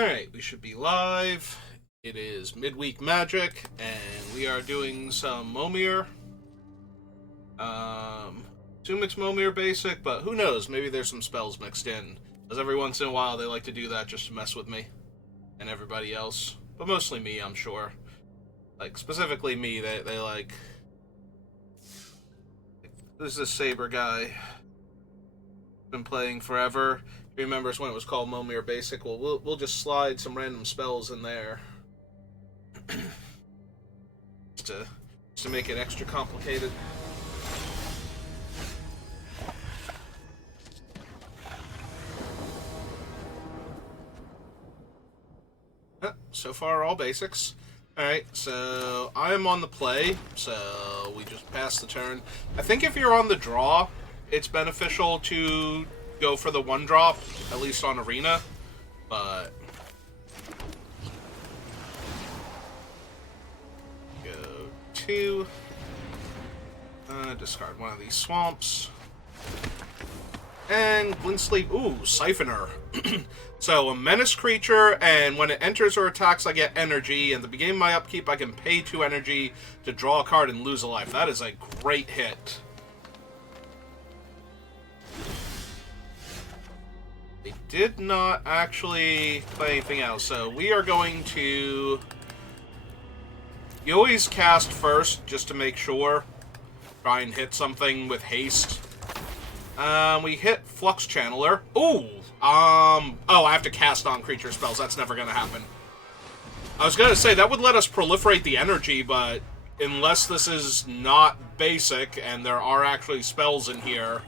Alright, we should be live. It is Midweek Magic, and we are doing some Momir. Assume it's Momir basic, but who knows? Maybe there's some spells mixed in. Because every once in a while they like to do that just to mess with me. And everybody else. But mostly me, I'm sure. Like, specifically me, they like... Who's this Saber guy? Been playing forever. He remembers when it was called Momir Basic. Well, we'll just slide some random spells in there. just to make it extra complicated. So far, all basics. Alright, so I am on the play, so we just pass the turn. I think if you're on the draw, it's beneficial to go for the one drop, at least on Arena, but... Go two. Discard one of these swamps. And Glint Sleep. Ooh, Siphoner. So, a menace creature, and when it enters or attacks, I get energy. And at the beginning of my upkeep, I can pay 2 energy to draw a card and lose a life. That is a great hit. They did not actually play anything else, so we are going to... You always cast first, just to make sure. Try and hit something with haste. We hit Flux Channeler. Ooh! Oh, I have to cast on creature spells. That's never gonna happen. I was gonna say, that would let us proliferate the energy, but unless this is not basic, and there are actually spells in here...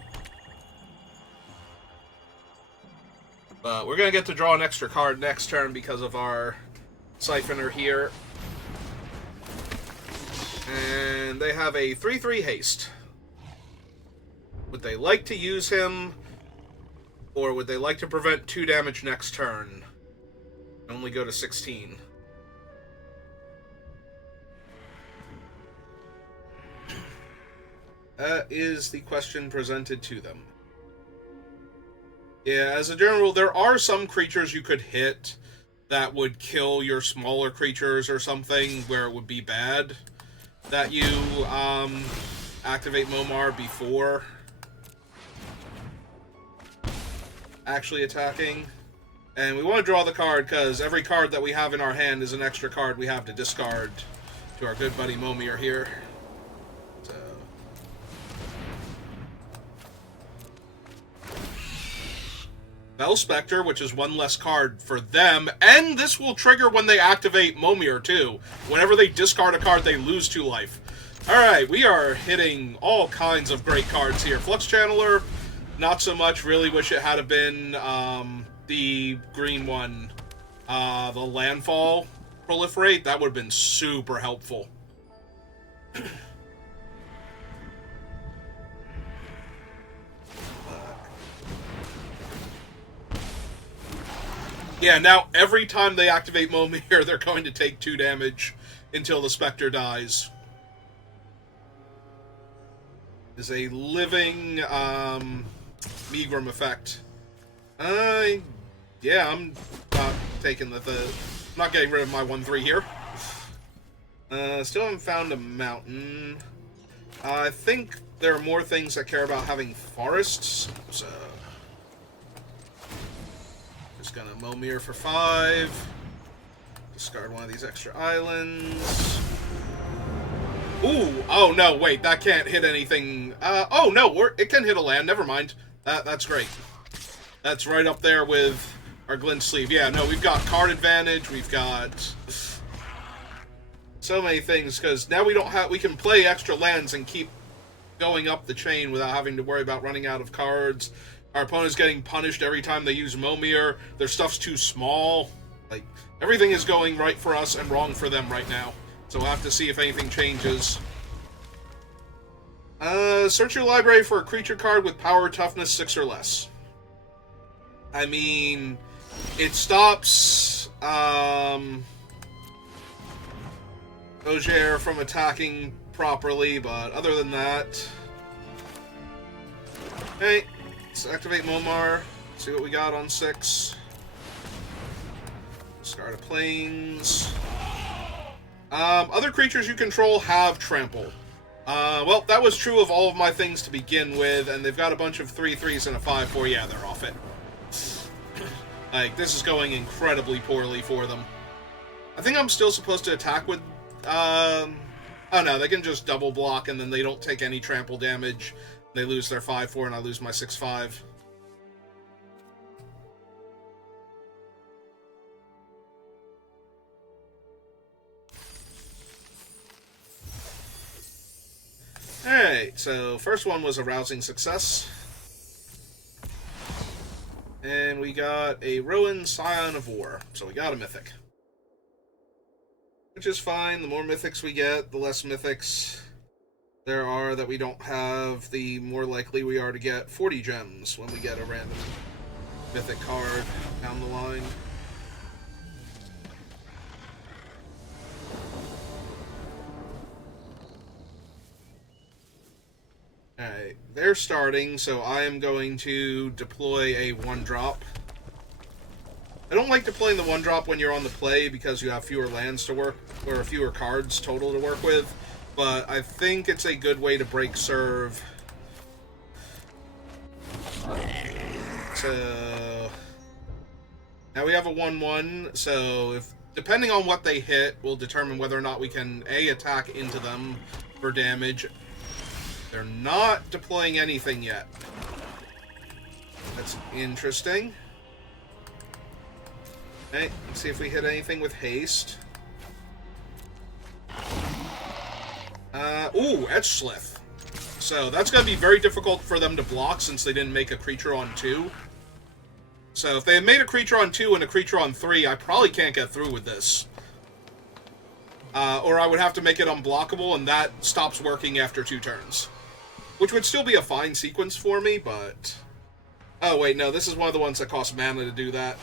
But we're gonna get to draw an extra card next turn because of our Siphoner here. And they have a 3/3 haste. Would they like to use him, or would they like to prevent 2 damage next turn? Only go to 16. That is the question presented to them. Yeah, as a general rule, there are some creatures you could hit that would kill your smaller creatures or something where it would be bad that you activate Momir before actually attacking. And we want to draw the card because every card that we have in our hand is an extra card we have to discard to our good buddy Momir here. So... Bell Spectre, which is 1 less card for them, and this will trigger when they activate Momir, too. Whenever they discard a card, they lose 2 life. Alright, we are hitting all kinds of great cards here. Flux Channeler, not so much. Really wish it had been the green one. The Landfall Proliferate, that would have been super helpful. Yeah, now every time they activate Momir, they're going to take 2 damage until the Spectre dies. Is a living Megrim effect. Yeah, I'm not taking the I'm not getting rid of my 1/3 here. Still haven't found a mountain. I think there are more things that care about having forests, so... Just gonna Momir for 5. Discard one of these extra islands. Ooh! Oh, no, wait, that can't hit anything. Oh, no, it can hit a land. Never mind. That's great. That's right up there with our Glint Sleeve. Yeah, no, we've got card advantage. We've got so many things, because now we can play extra lands and keep going up the chain without having to worry about running out of cards. Our opponent's getting punished every time they use Momir. Their stuff's too small. Like, everything is going right for us and wrong for them right now. So we'll have to see if anything changes. Search your library for a creature card with power toughness 6 or less. I mean, it stops Ogier from attacking properly, but other than that... Hey, let's activate Momir. See what we got on 6. Discard a planes. Other creatures you control have trample. Well, that was true of all of my things to begin with, and they've got a bunch of 3/3s and a 5/4. Yeah, they're off it. Like, this is going incredibly poorly for them. I think I'm still supposed to attack with, oh no, they can just double block, and then they don't take any trample damage. They lose their 5/4, and I lose my 6/5. Alright, so first one was a rousing success. And we got a Rowan Scion of War, so we got a mythic. Which is fine. The more mythics we get, the less mythics there are that we don't have, the more likely we are to get 40 gems when we get a random mythic card down the line. Alright, they're starting, so I am going to deploy a 1-drop. I don't like deploying the 1-drop when you're on the play because you have fewer lands to work, or fewer cards total to work with, but I think it's a good way to break serve. So now we have a 1/1, so if depending on what they hit will determine whether or not we can A, attack into them for damage. They're not deploying anything yet. That's interesting. Okay, let's see if we hit anything with haste. Ooh, Edge Slith. So that's going to be very difficult for them to block since they didn't make a creature on 2. So if they had made a creature on 2 and a creature on 3, I probably can't get through with this. Or I would have to make it unblockable, and that stops working after 2 turns. Which would still be a fine sequence for me, but... Oh, wait, no, this is one of the ones that costs mana to do that.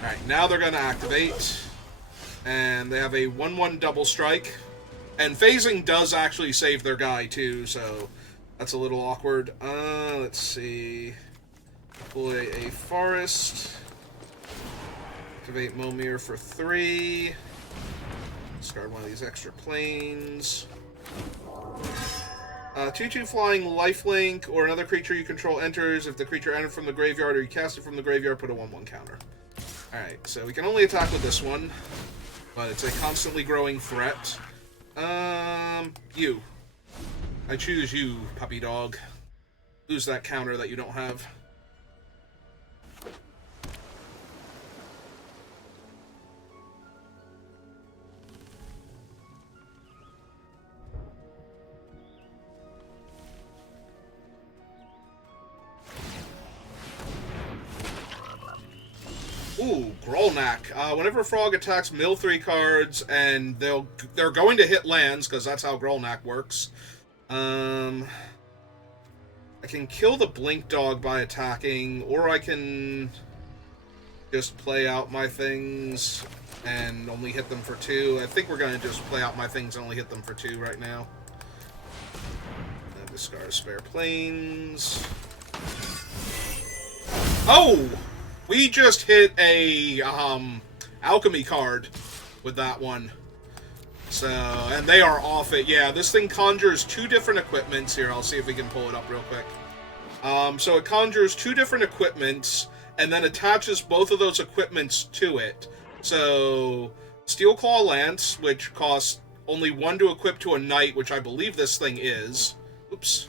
Alright, now they're going to activate. And they have a 1/1 double strike. And phasing does actually save their guy, too, so that's a little awkward. Let's see. Deploy a forest. Activate Momir for 3. Discard one of these extra planes. 2/2 flying lifelink, or another creature you control enters. If the creature entered from the graveyard or you cast it from the graveyard, put a 1/1 counter. Alright, so we can only attack with this one, but it's a constantly growing threat. You. I choose you, puppy dog. Lose that counter that you don't have. Ooh, Grolnak. Whenever a frog attacks, mill 3 cards, and they're going to hit lands, because that's how Grolnak works. I can kill the Blink Dog by attacking, or I can just play out my things and only hit them for 2. I think we're going to just play out my things and only hit them for 2 right now. Discard spare planes. Oh! We just hit a alchemy card with that one. So, and they are off it. Yeah, this thing conjures 2 different equipments. Here, I'll see if we can pull it up real quick. So it conjures 2 different equipments and then attaches both of those equipments to it. So, Steel Claw Lance, which costs only 1 to equip to a knight, which I believe this thing is. Oops.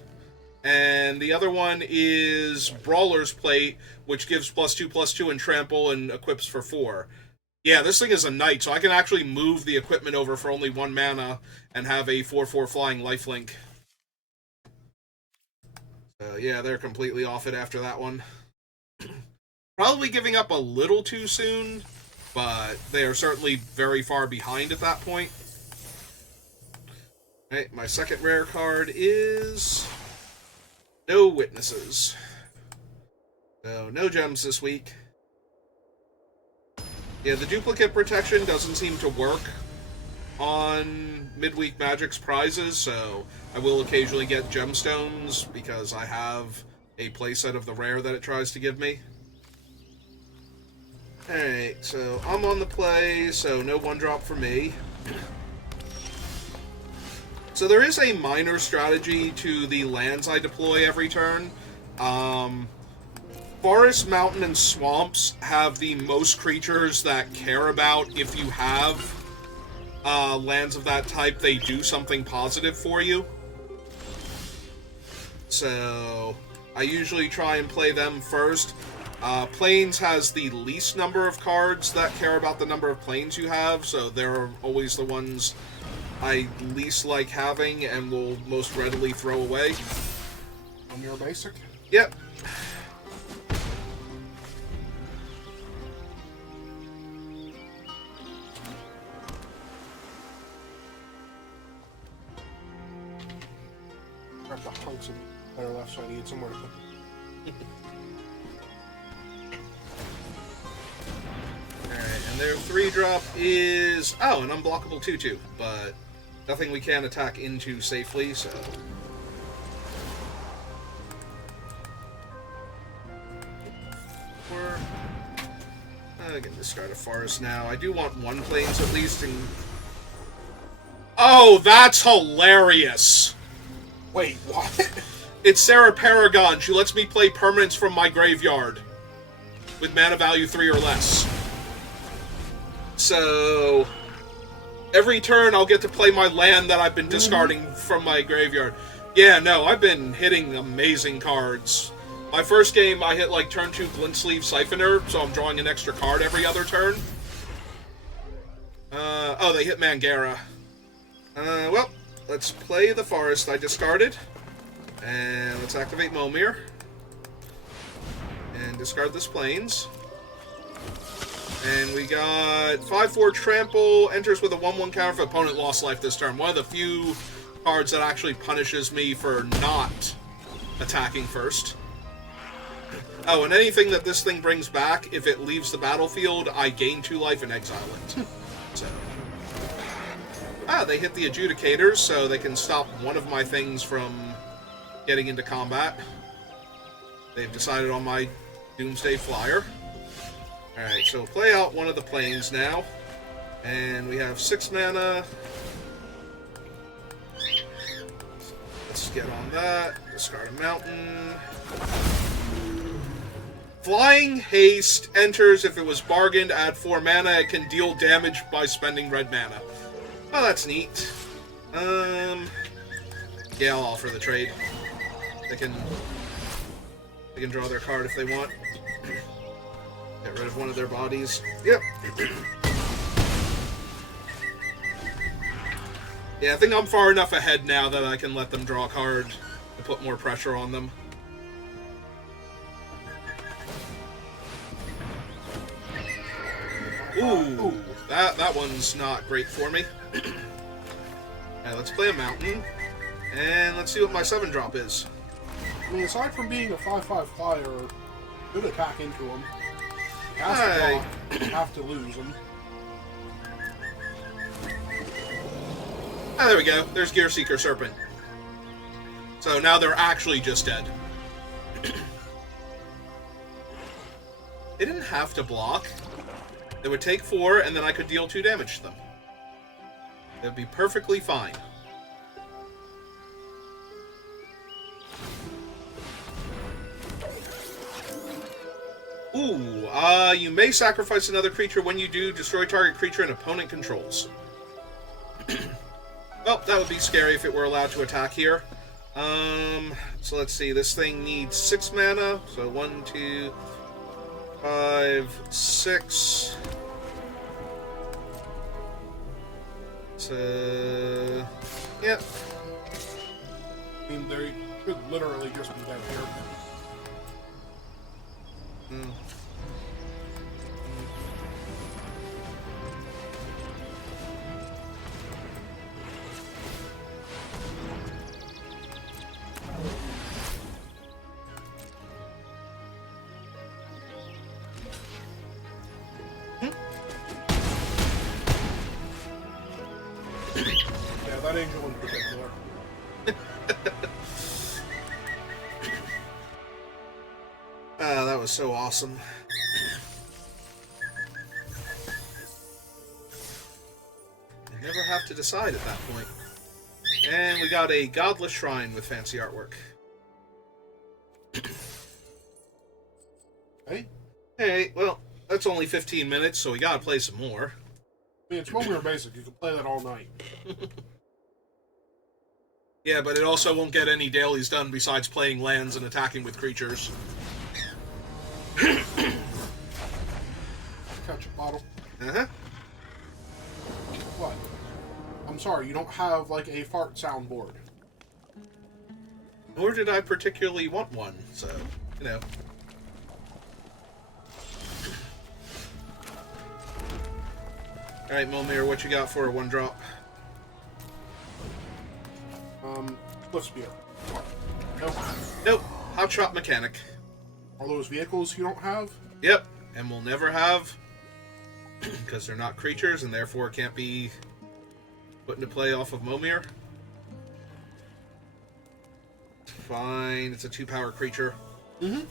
And the other one is Brawler's Plate, which gives +2/+2 and trample and equips for 4. Yeah, this thing is a knight, so I can actually move the equipment over for only 1 mana and have a 4/4 flying lifelink. Yeah, they're completely off it after that one. Probably giving up a little too soon, but they are certainly very far behind at that point. Alright, my second rare card is... No Witnesses. So, no gems this week. Yeah, the duplicate protection doesn't seem to work on Midweek Magic's prizes, so I will occasionally get gemstones because I have a playset of the rare that it tries to give me. Alright, so I'm on the play, so no one drop for me. So there is a minor strategy to the lands I deploy every turn. Forest, mountain, and swamps have the most creatures that care about if you have lands of that type, they do something positive for you. So I usually try and play them first. Plains has the least number of cards that care about the number of plains you have, so they're always the ones I least like having and will most readily throw away. On your basic? Yep. Grab the hunks that are left, so I need somewhere to put them. Alright, and their 3-drop is... Oh, an unblockable 2-2, but nothing we can attack into safely, so... I can discard a forest now. I do want one plains at least, and... Oh, that's hilarious! Wait, what? It's Sarah Paragon. She lets me play permanents from my graveyard with mana value 3 or less. So every turn I'll get to play my land that I've been discarding from my graveyard. Yeah, no, I've been hitting amazing cards. My first game, I hit like turn 2 Glint Sleeve Siphoner, so I'm drawing an extra card every other turn. Oh, they hit Mangara. Well, let's play the forest I discarded. And let's activate Momir. And discard this plains. And we got 5/4 Trample, enters with a 1/1 counter if opponent lost life this turn. One of the few cards that actually punishes me for not attacking first. Oh, and anything that this thing brings back, if it leaves the battlefield, I gain 2 life and exile it. So. Ah, they hit the Adjudicators, so they can stop one of my things from getting into combat. They've decided on my Doomsday Flyer. Alright, so play out one of the plains now. And we have 6 mana. Let's get on that. Discard a mountain. Flying Haste enters if it was bargained, add 4 mana. It can deal damage by spending red mana. Oh, that's neat. Yeah, I'll offer the trade. They can draw their card if they want. Get rid of one of their bodies. Yep. Yeah, I think I'm far enough ahead now that I can let them draw a card to put more pressure on them. Ooh, that one's not great for me. Alright, let's play a mountain. And let's see what my 7-drop is. I mean, aside from being a 5/5 flyer, good attack into him. He has to block, you have to lose him. Ah, there we go. There's Gearseeker Serpent. So now they're actually just dead. They didn't have to block. They would take 4, and then I could deal 2 damage to them. That'd be perfectly fine. Ooh, you may sacrifice another creature. When you do, destroy target creature an opponent controls. Well, that would be scary if it were allowed to attack here. So let's see. This thing needs 6 mana. So 1, 2, 5, 6. So, yep. I mean, they could literally just be dead here. Mm. Yeah, that angel in particular. That was so awesome. never have to decide at that point. And we got a godless shrine with fancy artwork. Hey? Hey, well, that's only 15 minutes, so we gotta play some more. I mean, it's Momir Basic. You can play that all night. Yeah, but it also won't get any dailies done besides playing lands and attacking with creatures. Catch a bottle. Uh-huh. What? I'm sorry, you don't have, like, a fart soundboard. Nor did I particularly want one, so, you know. Alright, Momir, what you got for a 1-drop? Lift spear. Nope. Nope. Hot shot mechanic. Are those vehicles you don't have? Yep. And we'll never have, because they're not creatures and therefore can't be put into play off of Momir. Fine. It's a 2-power creature. Mm-hmm.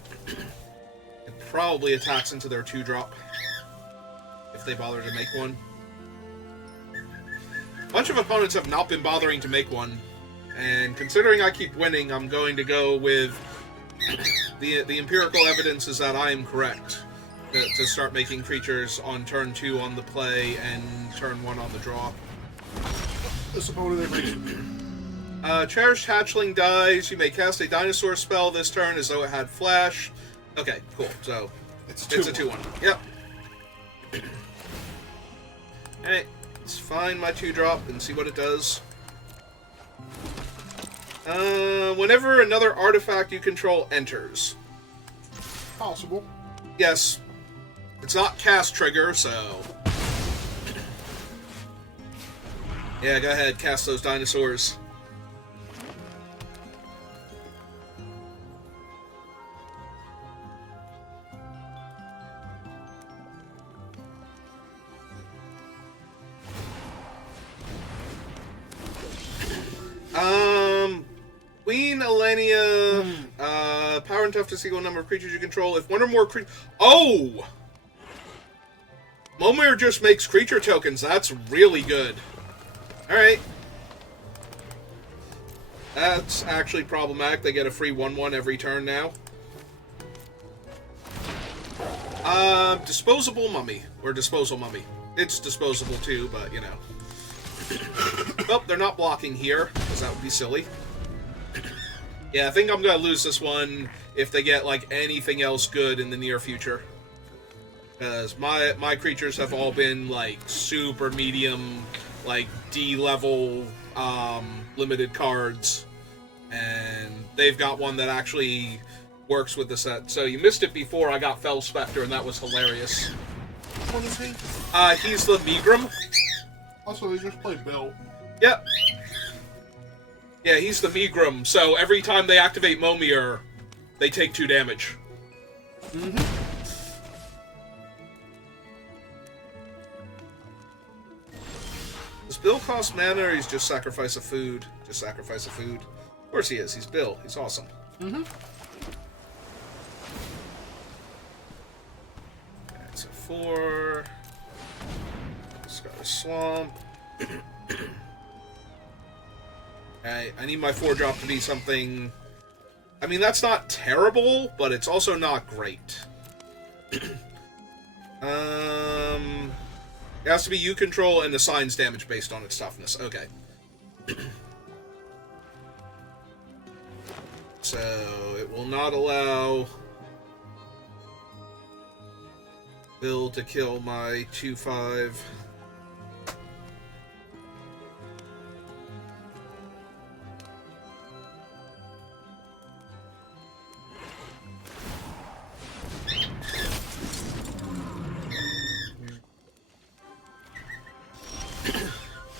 It probably attacks into their 2-drop if they bother to make one. A bunch of opponents have not been bothering to make one, and considering I keep winning, I'm going to go with the empirical evidence is that I am correct to start making creatures on turn 2 on the play and turn 1 on the draw. This opponent they make. Cherished Hatchling dies. You may cast a dinosaur spell this turn as though it had flash. Okay, cool. So it's a 2/1. Yep. Alright, let's find my 2-drop and see what it does. Whenever another artifact you control enters. Possible. Yes. It's not cast trigger, so... Yeah, go ahead, cast those dinosaurs. Queen Elenia, power and toughness equal number of creatures you control. If one or more creatures... Oh! Momir just makes creature tokens. That's really good. Alright. That's actually problematic. They get a free 1/1 every turn now. Disposable Mummy. Or Disposal Mummy. It's disposable too, but, you know. Well, they're not blocking here, because that would be silly. Yeah, I think I'm going to lose this one if they get, like, anything else good in the near future. Because my creatures have all been, like, super medium, like, D-level, limited cards. And they've got one that actually works with the set. So you missed it before. I got Fell Spectre, and that was hilarious. What is he? He's the Megrim. Also, they just play Bill. Yep. Yeah, he's the Megrim, so every time they activate Momir, they take 2 damage. Mm-hmm. Does Bill cost mana, or he's just sacrifice a food? Just sacrifice a food. Of course he is. He's Bill. He's awesome. Mm-hmm. That's a 4. It's got a swamp. I need my 4-drop to be something... I mean, that's not terrible, but it's also not great. It has to be you control and assigns damage based on its toughness. Okay. So, it will not allow Bill to kill my 2/5.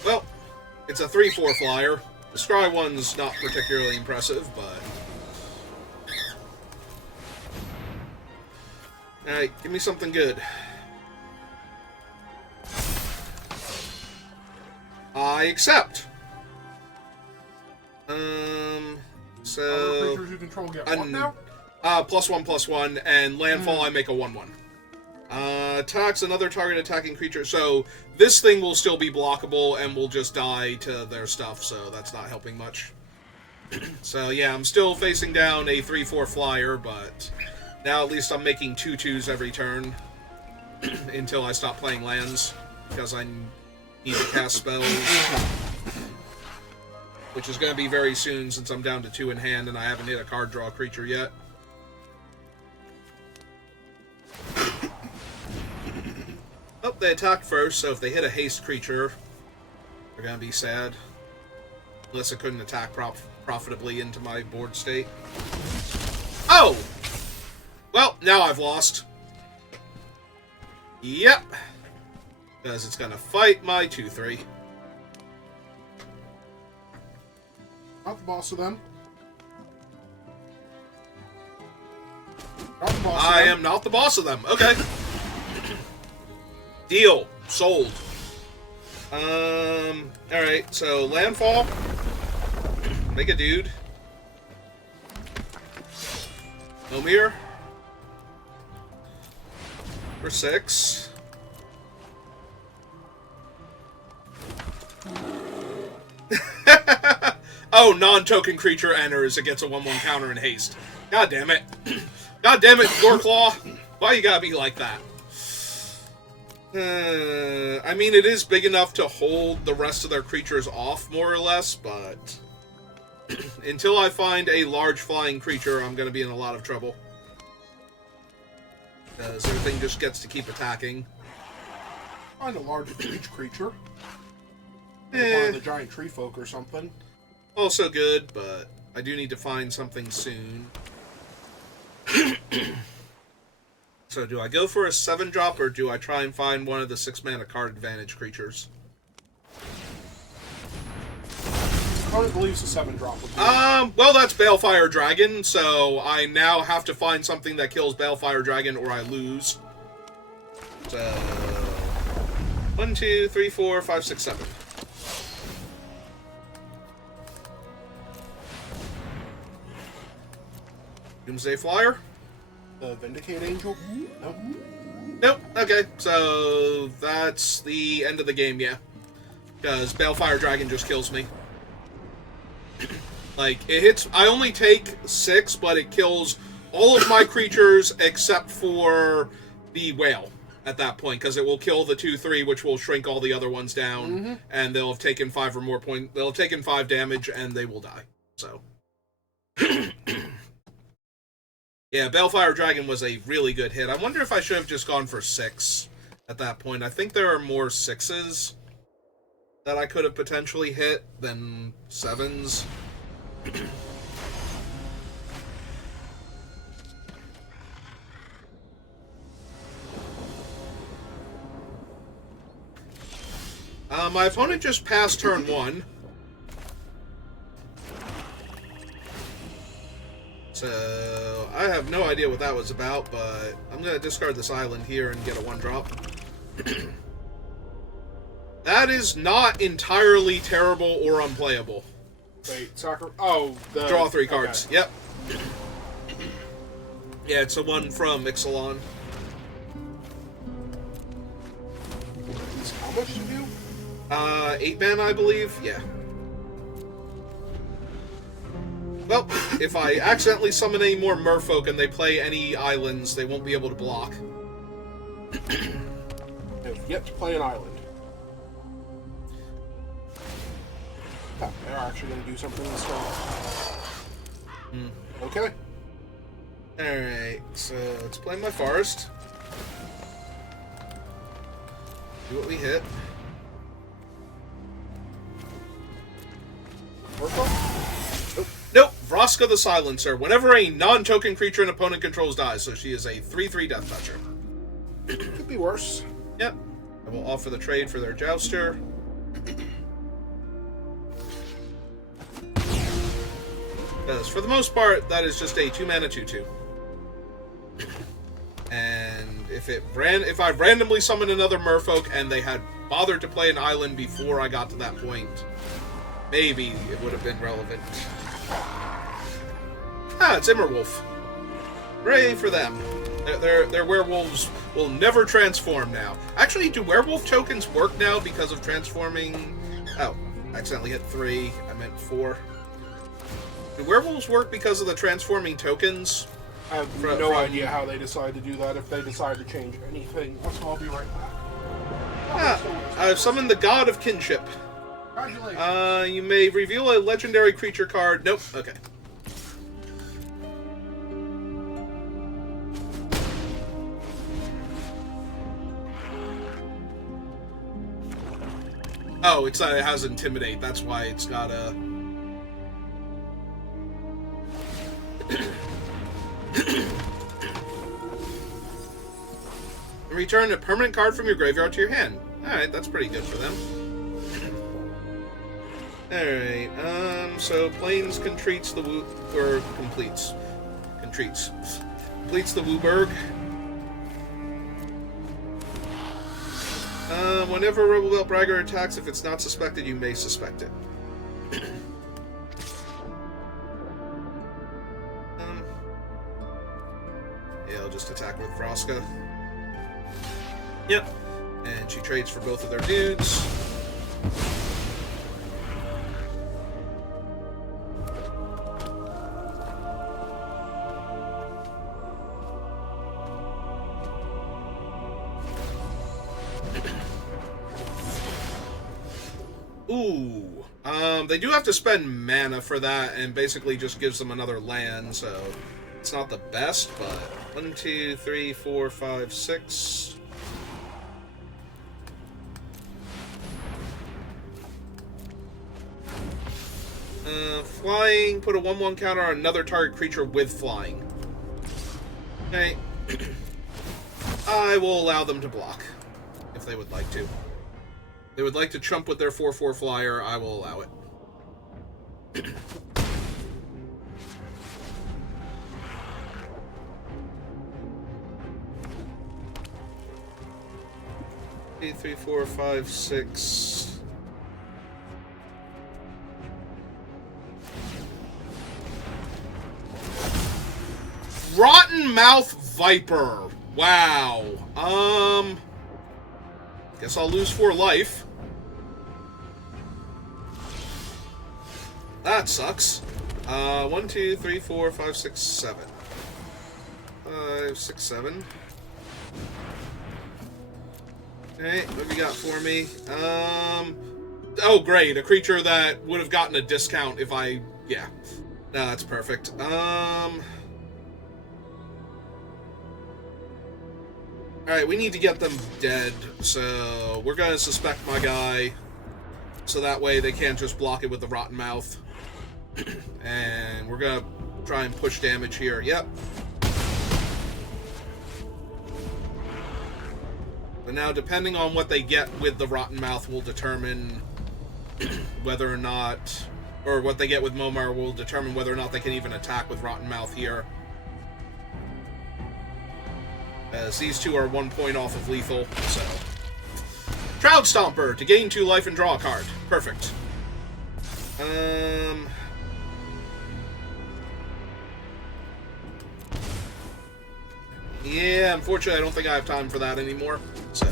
Well, it's a 3/4 flyer. The Scry one's not particularly impressive, but... Alright, give me something good. I accept. So... Other creatures you control get what now? +1/+1, and landfall I make a 1/1. Attacks another target attacking creature. So this thing will still be blockable and will just die to their stuff, so that's not helping much. So yeah, I'm still facing down a 3/4 flyer, but now at least I'm making 2/2s every turn until I stop playing lands, because I need to cast spells. Which is going to be very soon, since I'm down to 2 in hand and I haven't hit a card draw creature yet. Oh, they attacked first, so if they hit a haste creature, they're going to be sad. Unless it couldn't attack profitably into my board state. Oh! Well, now I've lost. Yep. Because it's going to fight my 2/3. Not the boss of them. Not the boss of I them. am not the boss of them. Okay. Deal. Sold. Alright, so landfall. Make a dude. Momir. For 6. Oh, non-token creature enters. It gets a 1/1 counter in haste. God damn it. God damn it, Goreclaw. Why you gotta be like that? I mean, it is big enough to hold the rest of their creatures off, more or less, but until I find a large flying creature, I'm gonna be in a lot of trouble. Because everything just gets to keep attacking. Find a large each creature. One of the giant tree folk or something. Also good, but I do need to find something soon. So do I go for a 7-drop, or do I try and find one of the 6-mana card advantage creatures? I believes a 7-drop would be. Well, that's Balefire Dragon, so I now have to find something that kills Balefire Dragon or I lose. So 1, 2, 3, 4, 5, 6, 7. Doomsday Flyer? The Vindicate Angel? Nope. Nope. Okay, so that's the end of the game, yeah. Because Balefire Dragon just kills me. Like, it hits... I only take 6, but it kills all of my creatures except for the whale at that point, because it will kill the 2/3, which will shrink all the other ones down, and they'll have taken 5 or more points. They'll have taken 5 damage, and they will die. So... Yeah, Balefire Dragon was a really good hit. I wonder if I should have just gone for 6 at that point. I think there are more 6s that I could have potentially hit than 7s. My opponent just passed turn 1. So, I have no idea what that was about, but I'm going to discard this island here and get a 1-drop. That is not entirely terrible or unplayable. Wait, soccer. Oh, the. Draw 3 cards. Okay. Yep. Yeah, it's the one from Ixalan. How much do you do? 8 mana, I believe. Yeah. Well, if I accidentally summon any more merfolk and they play any islands, they won't be able to block. Have yet to play an island. Oh, they're actually going to do something this turn. Okay. Alright, so let's play my forest. Do what we hit. Nope, Vraska the Silencer. Whenever a non-token creature an opponent controls dies, so she is a 3/3 Death Toucher. Could be worse. Yep. I will offer the trade for their Jouster. Because for the most part, that is just a 2-mana 2/2. And if I randomly summoned another merfolk and they had bothered to play an island before I got to that point, maybe it would have been relevant. Ah, it's Immerwolf. Hooray for them. Their werewolves will never transform now. Actually, do werewolf tokens work now because of transforming? Oh, I accidentally hit 3. I meant 4. Do werewolves work because of the transforming tokens? I have no idea how they decide to do that, if they decide to change anything. So I'll be right back. I've summoned the God of Kinship. Congratulations. You may reveal a legendary creature card. Nope. Okay. Oh, it has Intimidate. That's why it's got a... Return a permanent card from your graveyard to your hand. Alright, that's pretty good for them. Alright, so Plains completes the completes the Wooburg. Whenever a Rebel Belt Bragger attacks, if it's not suspected, you may suspect it. Yeah, I'll just attack with Vraska. Yep. And she trades for both of their dudes. Ooh. They do have to spend mana for that, and basically just gives them another land, so it's not the best, but 1, 2, 3, 4, 5, 6. Flying, put a 1/1 counter on another target creature with flying. Okay. I will allow them to block, if they would like to. They would like to chump with their 4/4 flyer, I will allow it. 2, 3, 4, 5, 6. Rotten Mouth Viper. Wow. Guess I'll lose 4 life. That sucks. 1, 2, 3, 4, 5, 6, 7. 5, 6, 7. Alright, what have you got for me? Oh, great. A creature that would have gotten a discount if I... Yeah. No, that's perfect. Alright, we need to get them dead, so we're gonna suspect my guy, so that way they can't just block it with the Rotten Mouth. And we're gonna try and push damage here. Yep. But now, depending on what they get with the Rotten Mouth will determine whether or not... Or what they get with Momir will determine whether or not they can even attack with Rotten Mouth here. As these two are 1 point off of lethal, so... Shroud Stomper, to gain 2 life and draw a card. Perfect. Yeah, unfortunately I don't think I have time for that anymore, so...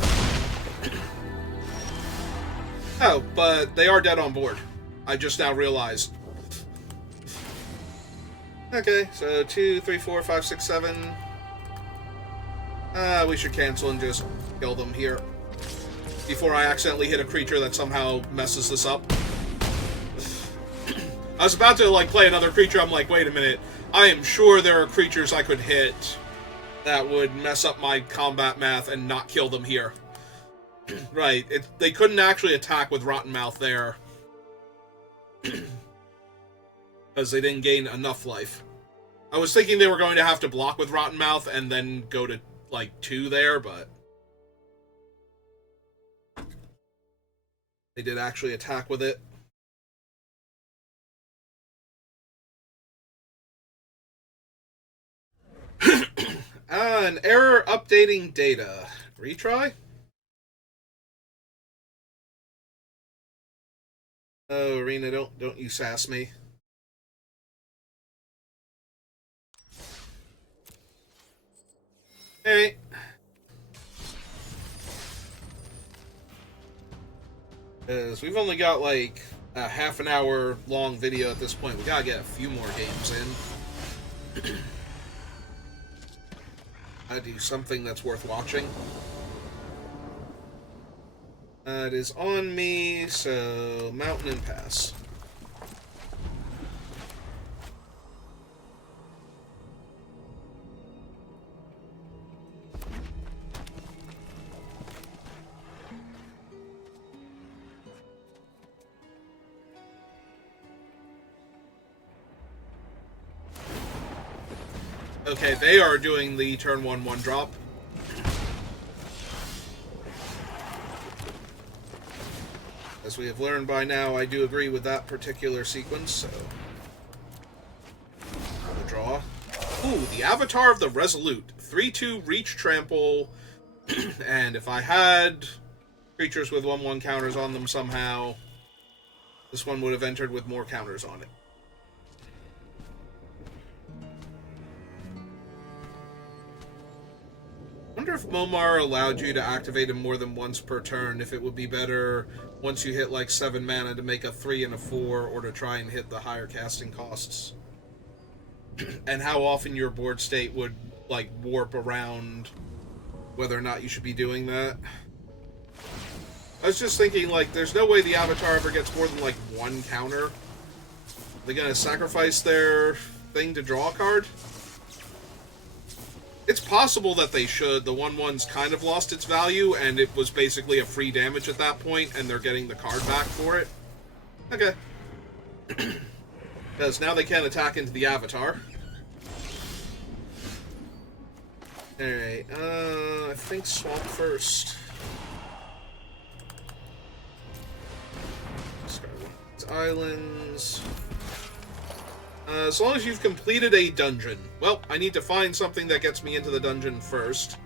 Oh, but they are dead on board. I just now realized. Okay, so 2, 3, 4, 5, 6, 7... we should cancel and just kill them here. Before I accidentally hit a creature that somehow messes this up. I was about to, like, play another creature. I'm like, wait a minute. I am sure there are creatures I could hit that would mess up my combat math and not kill them here. Right. They couldn't actually attack with Rotten Mouth there. Because they didn't gain enough life. I was thinking they were going to have to block with Rotten Mouth and then go to like 2 there, but they did actually attack with it. An error updating data. Retry? Oh, Arena, don't you sass me. Alright. Because we've only got like a half an hour long video at this point. We gotta get a few more games in. I do something that's worth watching. It is on me, so Mountain and Pass. Okay, they are doing the turn 1 drop. As we have learned by now, I do agree with that particular sequence, so... The draw. Ooh, the Avatar of the Resolute. 3-2 reach trample, and if I had creatures with 1/1 counters on them somehow, this one would have entered with more counters on it. I wonder if Momir allowed you to activate him more than once per turn, if it would be better once you hit like 7 mana to make a 3 and a 4, or to try and hit the higher casting costs. And how often your board state would like warp around whether or not you should be doing that. I was just thinking, like, there's no way the Avatar ever gets more than like 1 counter. They're gonna sacrifice their thing to draw a card? It's possible that they should. The 1/1's kind of lost its value, and it was basically a free damage at that point, and they're getting the card back for it. Okay. Because now they can attack into the Avatar. Alright, I think Swamp first. Islands. As long as you've completed a dungeon. Well, I need to find something that gets me into the dungeon first.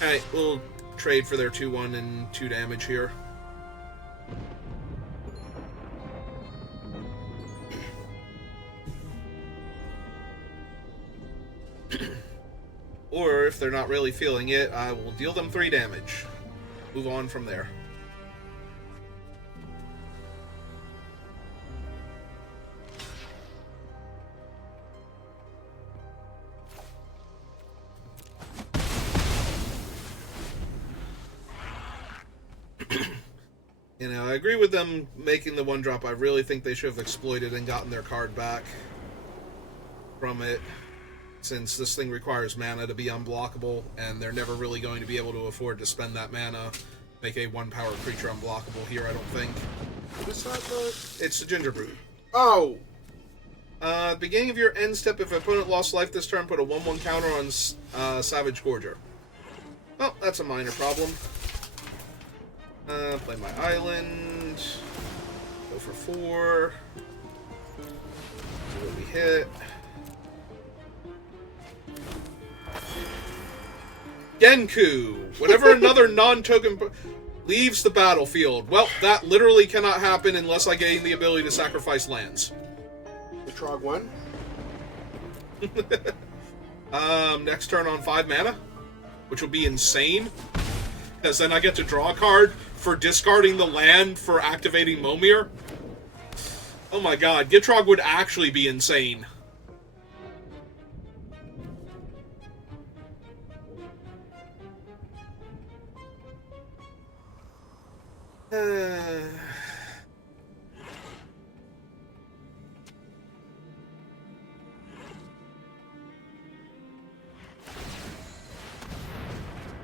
Alright, we'll trade for their 2/1 and 2 damage here. Or, if they're not really feeling it, I will deal them 3 damage. Move on from there. You know, I agree with them making the 1-drop. I really think they should have exploited and gotten their card back from it, since this thing requires mana to be unblockable, and they're never really going to be able to afford to spend that mana. Make a 1-power creature unblockable here, I don't think. What is that? It's the Ginger Brood. Oh! Beginning of your end step, if an opponent lost life this turn, put a 1/1 counter on Savage Gorger. Well, that's a minor problem. Play my island. Go for 4. See what we hit. Genku! Whenever another non-token leaves the battlefield. Well, that literally cannot happen unless I gain the ability to sacrifice lands. The Trog when? Next turn on 5 mana, which will be insane, because then I get to draw a card for discarding the land for activating Momir. Oh my god, Gitrog would actually be insane.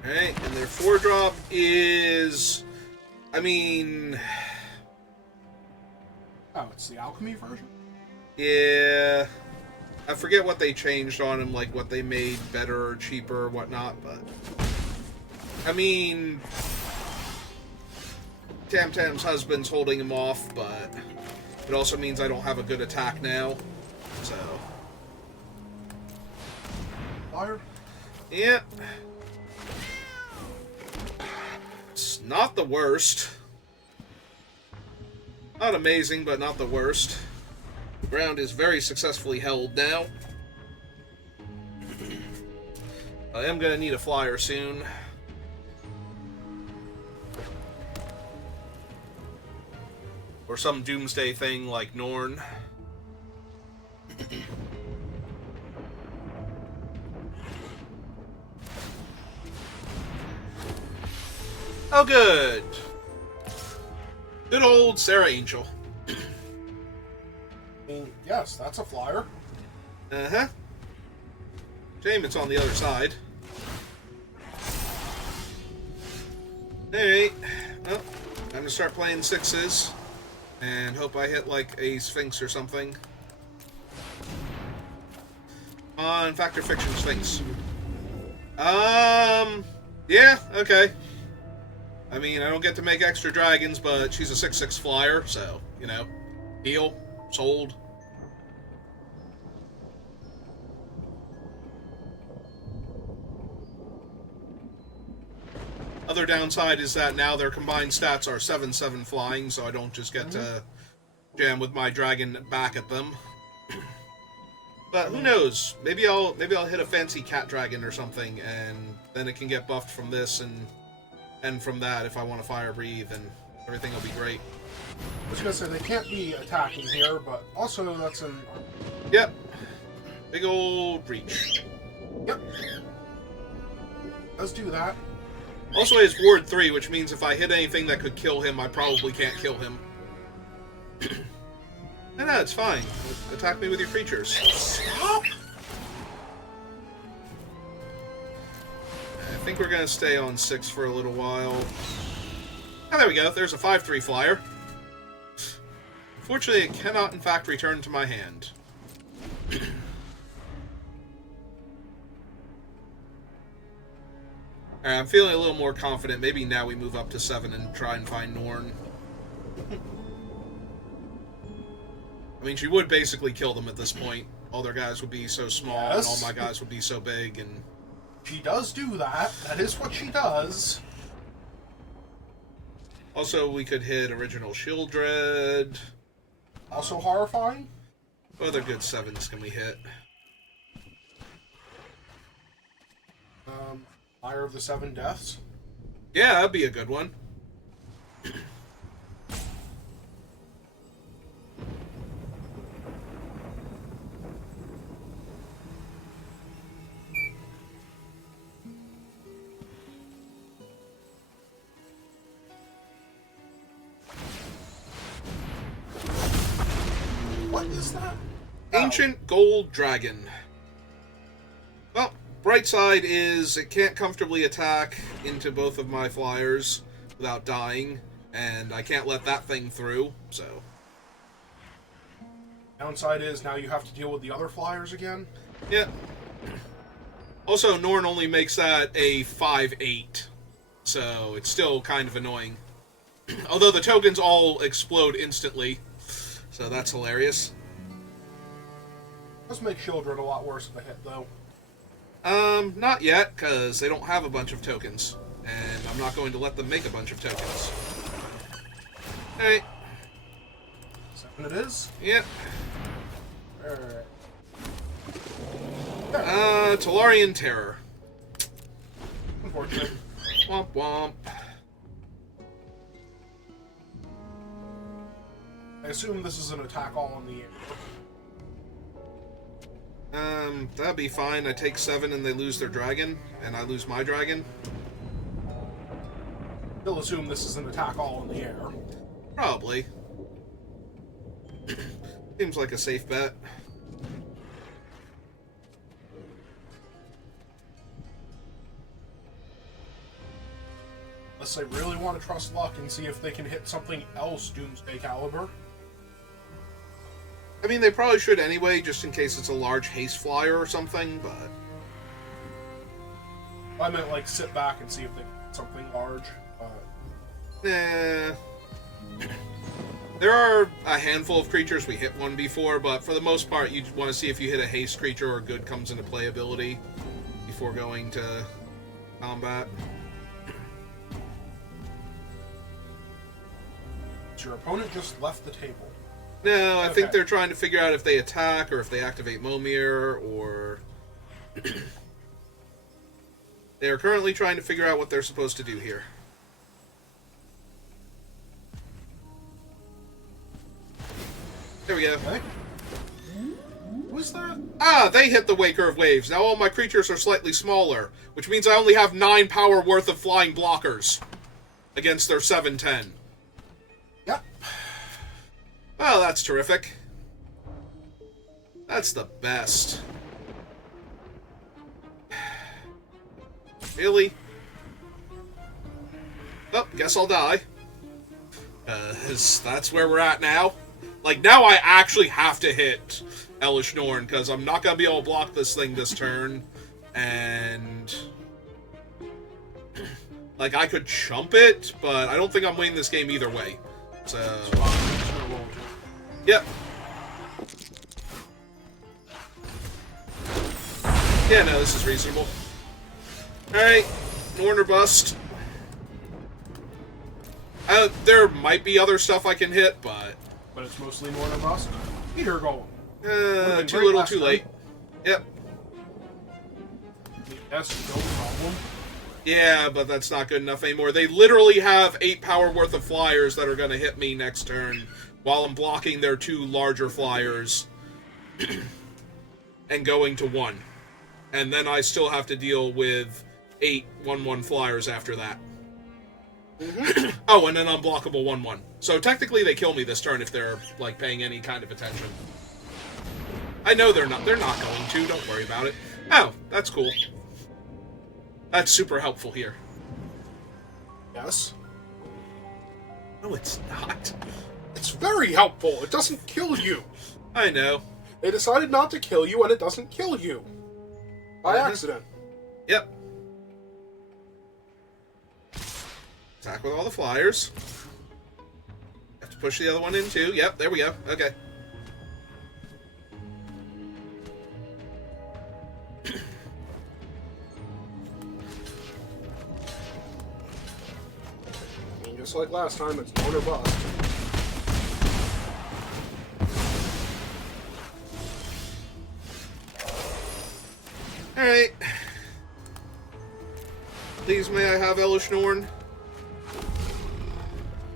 Alright, and their 4-drop is... I mean... Oh, it's the alchemy version? Yeah... I forget what they changed on him, like what they made better or cheaper or whatnot, but... I mean... Tam Tam's husband's holding him off, but... It also means I don't have a good attack now, so... Fire? Yeah. It's not the worst. Not amazing, but not the worst. The ground is very successfully held now. I am going to need a flyer soon. Or some doomsday thing like Norn. Oh, good. Good old Sarah Angel. I mean, yes, that's a flyer. Uh-huh. Shame it's on the other side. Alright. Well, time to start playing sixes. And hope I hit, like, a Sphinx or something. On Fact or Fiction Sphinx. Yeah, okay. I mean, I don't get to make extra dragons, but she's a 6/6 flyer, so, you know. Deal. Sold. Other downside is that now their combined stats are 7/7 flying, so I don't just get to jam with my dragon back at them. But who knows? Maybe I'll hit a fancy cat dragon or something, and then it can get buffed from this and from that if I want to fire breathe, and everything will be great. I was gonna say they can't be attacking here, but also that's an. Yep. Big old breach. Yep. Let's do that. Also, it's Ward 3, which means if I hit anything that could kill him, I probably can't kill him. No, it's fine. Attack me with your creatures. Stop! I think we're going to stay on 6 for a little while. Oh, there we go. There's a 5/3 flyer. Fortunately, it cannot, in fact, return to my hand. Alright, I'm feeling a little more confident. Maybe now we move up to 7 and try and find Norn. I mean, she would basically kill them at this point. All their guys would be so small, Yes. and all my guys would be so big, and... She does do that. That is what she does. Also, we could hit Original Shieldred. Also horrifying. What other good 7s can we hit? Fire of the Seven Deaths. Yeah, that'd be a good one. What is that? Ancient Gold Dragon. Well, bright side is it can't comfortably attack into both of my flyers without dying, and I can't let that thing through, so... Downside is now you have to deal with the other flyers again. Yeah. Also, Norn only makes that a 5/8, so it's still kind of annoying. Although the tokens all explode instantly, so that's hilarious. Does make Shieldred a lot worse of a hit, though. Not yet, because they don't have a bunch of tokens, and I'm not going to let them make a bunch of tokens. Alright. 7 it is. Yep. Alright. Talarian Terror. Unfortunate. Womp womp. I assume this is an attack all in the air. That'd be fine. I take 7 and they lose their dragon, and I lose my dragon. Still assume this is an attack all in the air. Probably. Seems like a safe bet. Unless they really want to trust luck and see if they can hit something else Doomsday caliber. I mean, they probably should anyway, just in case it's a large haste flyer or something, but... I meant, like, sit back and see if they hit something large, but... Nah. There are a handful of creatures we hit one before, but for the most part, you want to see if you hit a haste creature or good comes into playability before going to combat. Your opponent just left the table. No, I Okay. think they're trying to figure out if they attack or if they activate Momir or... They are currently trying to figure out what they're supposed to do here. There we go. Okay. What's that? Ah, they hit the Waker of Waves. Now all my creatures are slightly smaller, which means I only have 9 power worth of flying blockers against their 7-10. Yep. Well, that's terrific. That's the best. Really? Oh, guess I'll die. That's where we're at now. Like, now I actually have to hit Elish Norn, because I'm not going to be able to block this thing this turn. And... like, I could chump it, but I don't think I'm winning this game either way. So... yep. Yeah, no, this is reasonable. Alright, Norn or bust. There might be other stuff I can hit, but... but it's mostly Norn or bust. Peter going. Too little, too late. Yep. That's no problem. Yeah, but that's not good enough anymore. They literally have 8 power worth of flyers that are going to hit me next turn while I'm blocking their 2 larger flyers and going to 1. And then I still have to deal with 8 1/1 flyers after that. Mm-hmm. Oh, and an unblockable 1/1. So technically they kill me this turn if they're, like, paying any kind of attention. I know they're not going to. Don't worry about it. Oh, that's cool. That's super helpful here. Yes. No, it's not. It's very helpful. It doesn't kill you. I know. They decided not to kill you, and it doesn't kill you. By accident. Yep. Attack with all the flyers. Have to push the other one in too. Yep, there we go. Okay. And just like last time, it's Norn or bust. Alright. Please, may I have Elish Norn?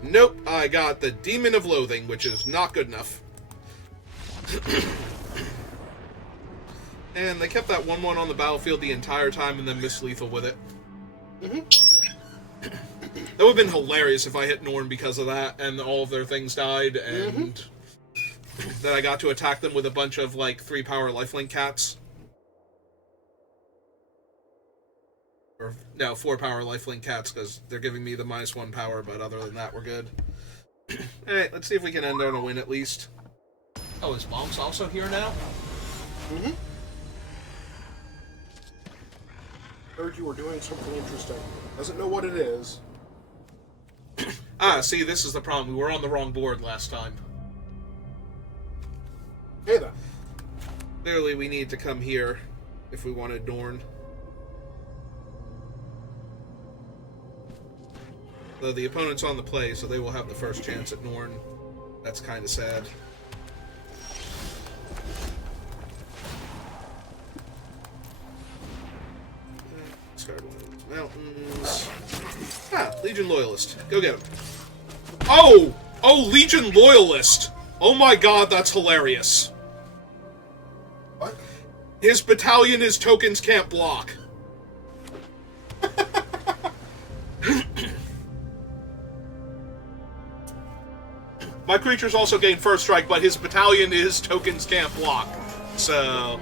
Nope, I got the Demon of Loathing, which is not good enough. And they kept that 1/1 on the battlefield the entire time and then missed lethal with it. Mm-hmm. That would have been hilarious if I hit Norn because of that and all of their things died and then I got to attack them with a bunch of, like, 3 power lifelink cats. Or, no, 4 power lifelink cats, because they're giving me the -1 power, but other than that, we're good. Alright, let's see if we can end on a win at least. Oh, is Bonk's also here now? Mm-hmm. Heard you were doing something interesting. Doesn't know what it is. Ah, see, this is the problem. We were on the wrong board last time. Hey then. Clearly, we need to come here if we wanted Norn. Though the opponent's on the play, so they will have the first chance at Norn. That's kind of sad. Discard one of these mountains. Ah, Legion Loyalist. Go get him. Oh! Oh, Legion Loyalist! Oh my god, that's hilarious. What? His battalion, his tokens can't block. My creatures also gain first strike, but his battalion, his tokens can't block. So,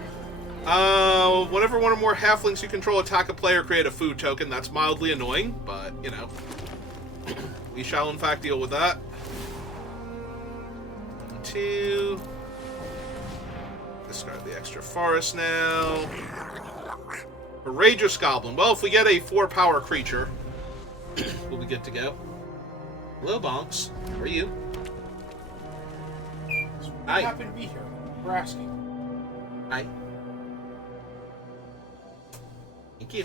whenever one or more halflings you control attack a player, create a food token. That's mildly annoying, but, you know. We shall, in fact, deal with that. 1, 2. Discard the extra forest now. Courageous Goblin. Well, if we get a 4-power creature, we'll be good to go. Hello, Bonks. How are you? I happen to be here. We're asking. Hi. Thank you.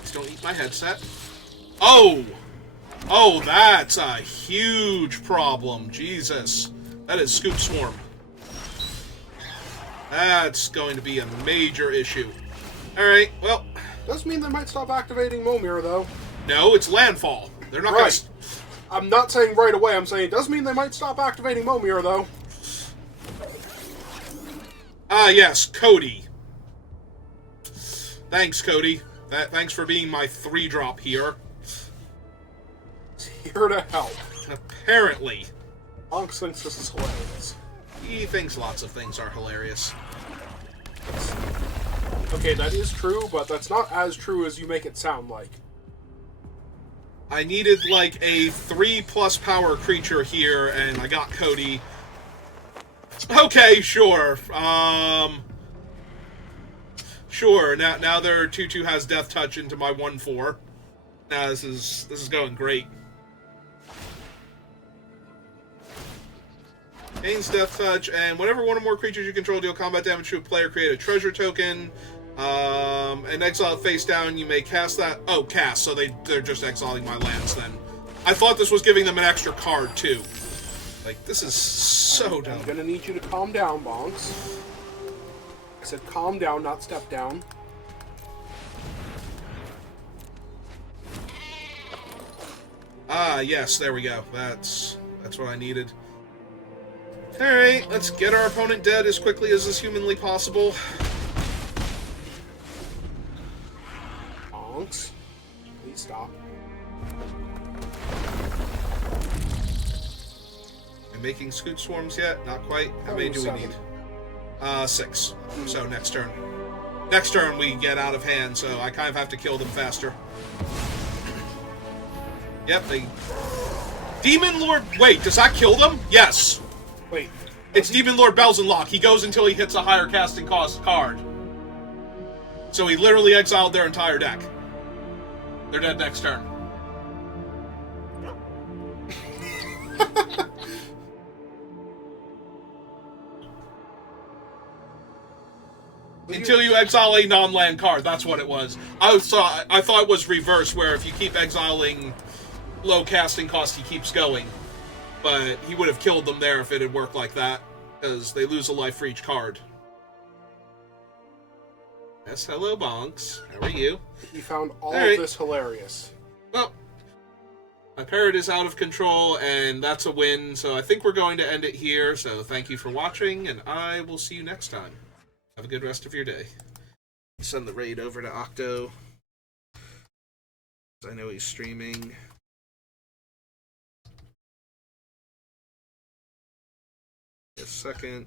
Just don't eat my headset. Oh! Oh, that's a huge problem. Jesus. That is Scoop Swarm. That's going to be a major issue. Alright, well... Does mean they might stop activating Momir, though. No, it's landfall. They're not right. gonna... I'm not saying right away, I'm saying it does mean they might stop activating Momir, though. Ah, yes, Cody. Thanks, Cody. Thanks for being my 3-drop here. He's here to help. Apparently. Onks thinks this is hilarious. He thinks lots of things are hilarious. Okay, that is true, but that's not as true as you make it sound like. I needed, like, a 3+ power creature here, and I got Cody. Okay, sure. Sure, now their 2/2 has Death Touch into my 1/4. Now this is going great. Gains Death Touch, and whenever one or more creatures you control deal combat damage to a player, create a treasure token. And exile it face down, you may cast that... Oh, cast, so they're just exiling my lands then. I thought this was giving them an extra card, too. Like, this is so dumb. I'm gonna need you to calm down, Bonks. I said calm down, not step down. Ah, yes, there we go. That's what I needed. Alright, let's get our opponent dead as quickly as is humanly possible. Bonks. Please stop. Am I making scoot swarms yet? Not quite. How many do we need? 6. So next turn. Next turn we get out of hand, so I kind of have to kill them faster. Yep, they... Demon Lord... Wait, does that kill them? Yes. Wait. It's Demon Lord Bells and Lock. He goes until he hits a higher casting cost card. So he literally exiled their entire deck. They're dead next turn. Until you exile a non-land card. That's what it was. I thought it was reverse, where if you keep exiling low casting cost, he keeps going. But he would have killed them there if it had worked like that, because they lose a life for each card. Yes, hello, Bonks. How are you? You found all right. of this hilarious. Well, my parrot is out of control, and that's a win, so I think we're going to end it here. So thank you for watching, and I will see you next time. Have a good rest of your day. Send the raid over to Octo. I know he's streaming. A second.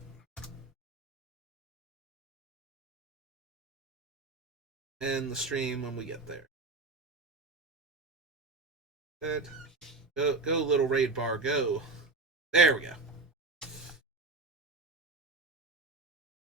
End the stream when we get there. Good. Go, little raid bar, go. There we go.